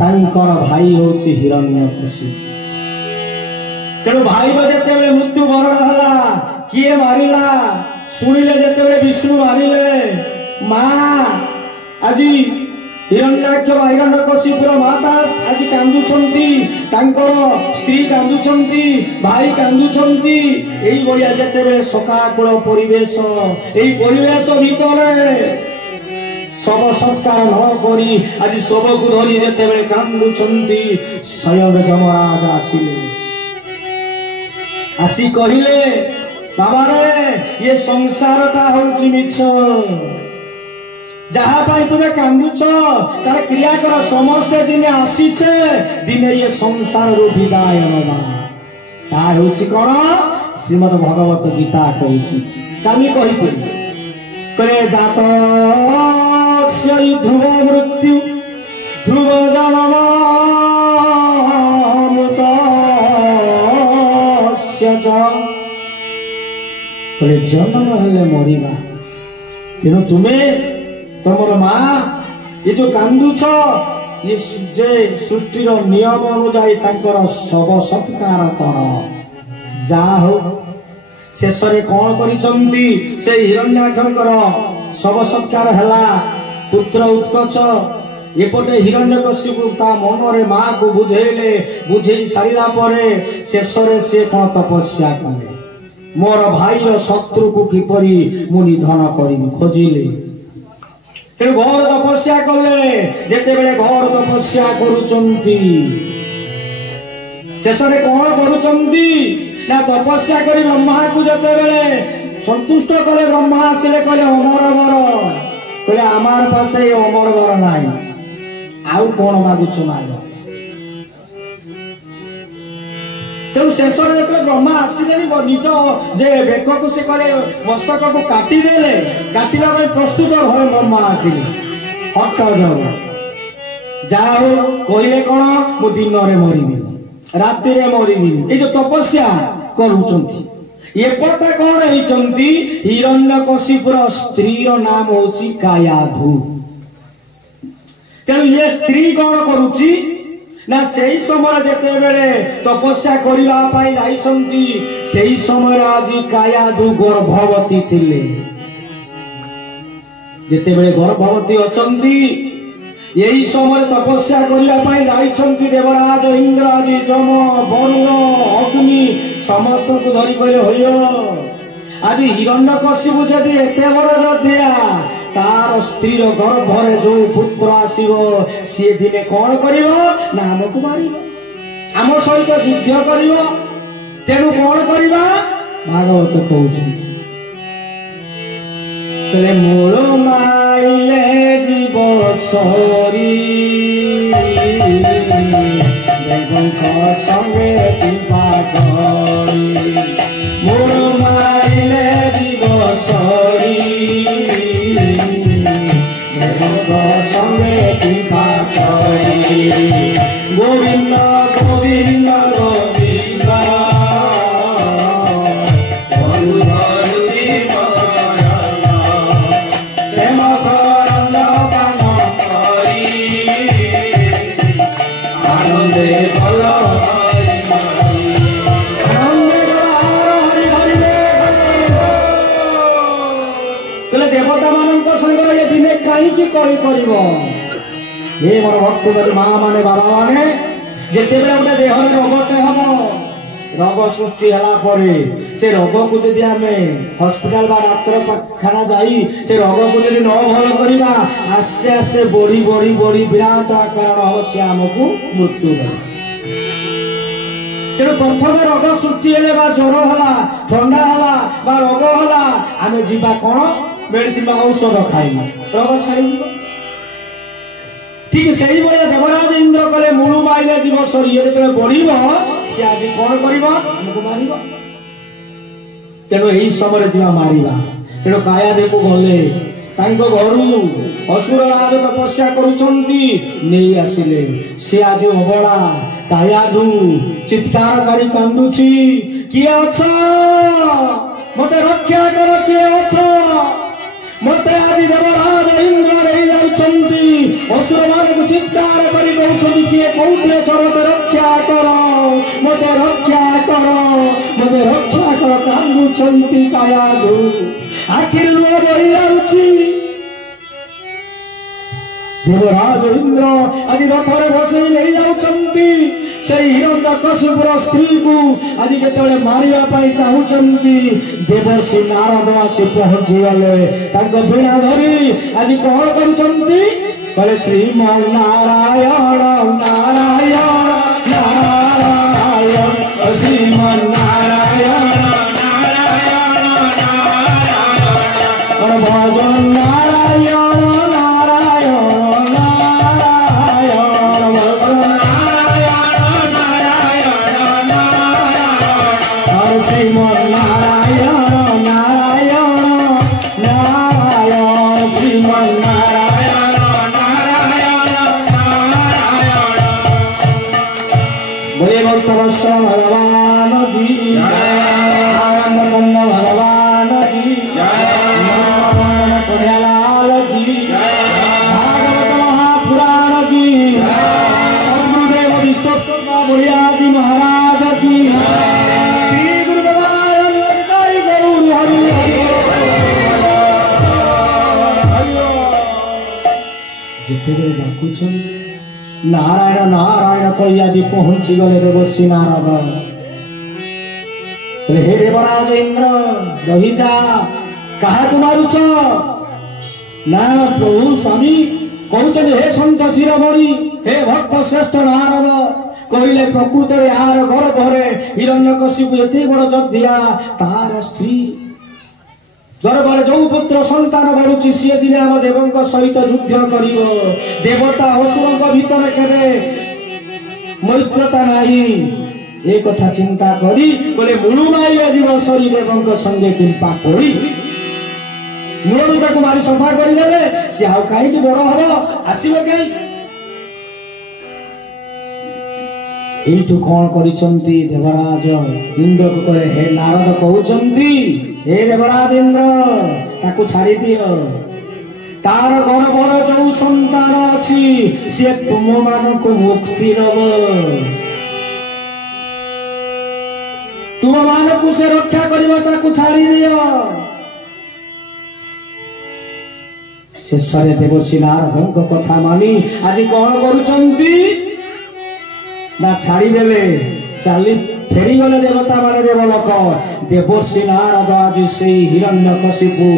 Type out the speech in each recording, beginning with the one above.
तांकर भाई होची हिरण्यकशिपु। तेणु भाई जिते मृत्यु बरण है किए मारिला शुणिले जिते विष्णु मारिले माँ आज हिरण्याक्ष हिरण्यकशिपुर माता आज कांदुछंती स्त्री कांदुछंती भाई कांदुछंती एई भलिया जेतेबेले सकाकुल परिवेश एई परिवेश भितरे शव सत्कार न करी आज शव को धरी जेतेबेले कांदुछंती स्वयं यमराज आसिले आसी कहिले बाबा रे ये संसारटा होउची मिछ जहाँ पाई तुमे कांदुछ तार क्रिया कर समस्ते जिने आसीछे दिने ये संसार रो विदाय नबा ता होउची कोन श्रीमद् भगवत गीता कहूची कामी कहिते करे जात सई ध्रुव मृत्यु ध्रुव जन्म मुतस्य करे जन्म हेले मरिबा तेणु तुमे तमर माँ ये जो कांदुछ ये सृष्टि नियम अनुजाई शव सत्कार कर जा हो शेष कौन करिसंती से हिरण्याक्षर शव सत्कार है पुत्र उत्कच एपटे हिरण्यकशिपु ता मनरे माँ को बुझेले बुझे सारा पर शेष से कौन तपस्या कले मोर भाई शत्रु को किपरि मु निधन करी खोजिले तेणु घोर तपस्या कले जेते बेले घोर तपस्या करुचंती शेष कौन करुचंती ना तपस्या करी ब्रह्मा को जेते बेले संतुष्ट कले ब्रह्मा आसिले कहले अमर वर कहले आमार पास अमर वर नाई आउ कौन मागुछ माग तेणु शेष ब्रह्मा आसिले निज जे बेक को से कले मस्तक को काटिदेले काटा प्रस्तुत भय ब्रह्मा आसिले हट जाओ जाओ कहले कौन मु दिन मरबी राति मरबी ये जो तपस्या करुचंती एपटा कौन होती हिरण्यकशिपुर स्त्री नाम होची कायाधु तेणु ये स्त्री कौन करुची ना सेही समय जेते बेले तपस्या करिबा पाई जाइछंती सेही समय आज कायाधु गर्भवती थिले जेते बेले गर्भवती अछंती यही समय तपस्या करिबा पाई जाइछंती देवराज इंद्र आदि जम वरुण अग्नि समस्त को धरि कहले होयो आज हिरण्यकशिपु जदि एते बड़ जदिया तार स्त्री गर्भरे जो पुत्र आसीबो सी दिने कौन करिवो ना हमको मारिबो आम सहित युद्ध करिवो तेणु कौन करिबा भागवत कहूछि तले मूल माइले जीव सरी देवंक संगे जीवा गरी मूल माइले जीव सरी संगे जीवा गरी गोविंद गोविंद गोविंद देवता मान संगे ये दिने कहीं ये मोर भक्त माँ माने बाबा माने जिते गोटे देह रोगटे हम रोग सृष्टि से रोग को जदि आम हस्पिटाल डाक्तरखाना जाई से रोग को जदि न भल करवा आस्ते आस्ते बढ़ी बढ़ी बढ़ी विराट आकार हम सी आमको मृत्यु दे तेणु प्रथम रोग सृष्टि ज्वर है ठंडा है रोग है आम जीवा कौन मेडिसिन औषध खाइबा रोग छाड़ी ठीक से ही भाई देवराज इंद्र कले मूलू माइले जीव शरीर जो बढ़ सी आज कौन करमको मार तेणु यही समय जीवा मारिबा तेणु कायादेव को गले घर असुर राज तपस्या करुछंती नहीं आसिले सी आज अबला कायाधु चित्कार करी कांदुची किए अछ मते रक्षा कर किए अछ मते आज देवराज इंद्र रही जाउछंती असुर मान चित्कार करी कहउछंती किए कौटे चरत रक्षा करो मते रक्षा करो कांदुछंती कायादु आखिर लो रही जाउछि देवराज इंद्र आज रथरे बसई नहीं जाउछंती से हिरण्यकशिपुर स्त्री को आज केतले मारिया पाई चाहुछंती देवर्षि नारद आसी पहुंची गले ताको बीणा धरी आज कौन करुछंती कहले श्रीमान नारायण नारायण नारायण श्रीमान नारायण नारायण नारायण भजन नारायण भगवान की भगवान की कन्हैयालाल की भागवत महापुराण की गुरुदेव विश्वकर्मा बुढ़िया जी महाराज की श्री गुरुदेव गौर जिते डाकुछन नारायण नारायण कही आज पहुंची गले देवर्षि नारद हे देवराज इंद्र रही जा कहा मारुछ ना प्रभु स्वामी कहते हे सन्त शिरोमणि हे भक्त श्रेष्ठ नारद कहले प्रकृत यार गर्भरे हिरण्यकशिपु एते बड़ जद्दिया तार स्त्री गर्भरे जो पुत्र संतान बढ़ुची सी दिन आम देवों सहित युद्ध कर देवता असुरों भितर केबे मैत्रता नहीं ए कथा चिंता करी बोले मुलुमाई जीव सरी देवों संगे किंपा करी मूल मारी सफा करदे सी आउ कहीं बड़ हम आसब कहीं एठू कौन करिसंती देवराज इंद्र को कहे हे नारद कहउचंती हे देवराज इंद्र ताकू छाड़ी दियो तार गर्भर जो संतान अच्छी सी तुम मान को मुक्ति दब तुम मान को से रक्षा करियो ताकू छाड़ी दियो शेष देवर्षि नारद कथा मानी आज कौन करुचंती ना छाड़ीदेले चली फेरी गले देवता माने देवलोक देवर्षि नारद आज से हिरण्यकशिपु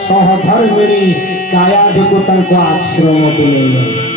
सहधर्मिणी कायादि को आश्रम को ले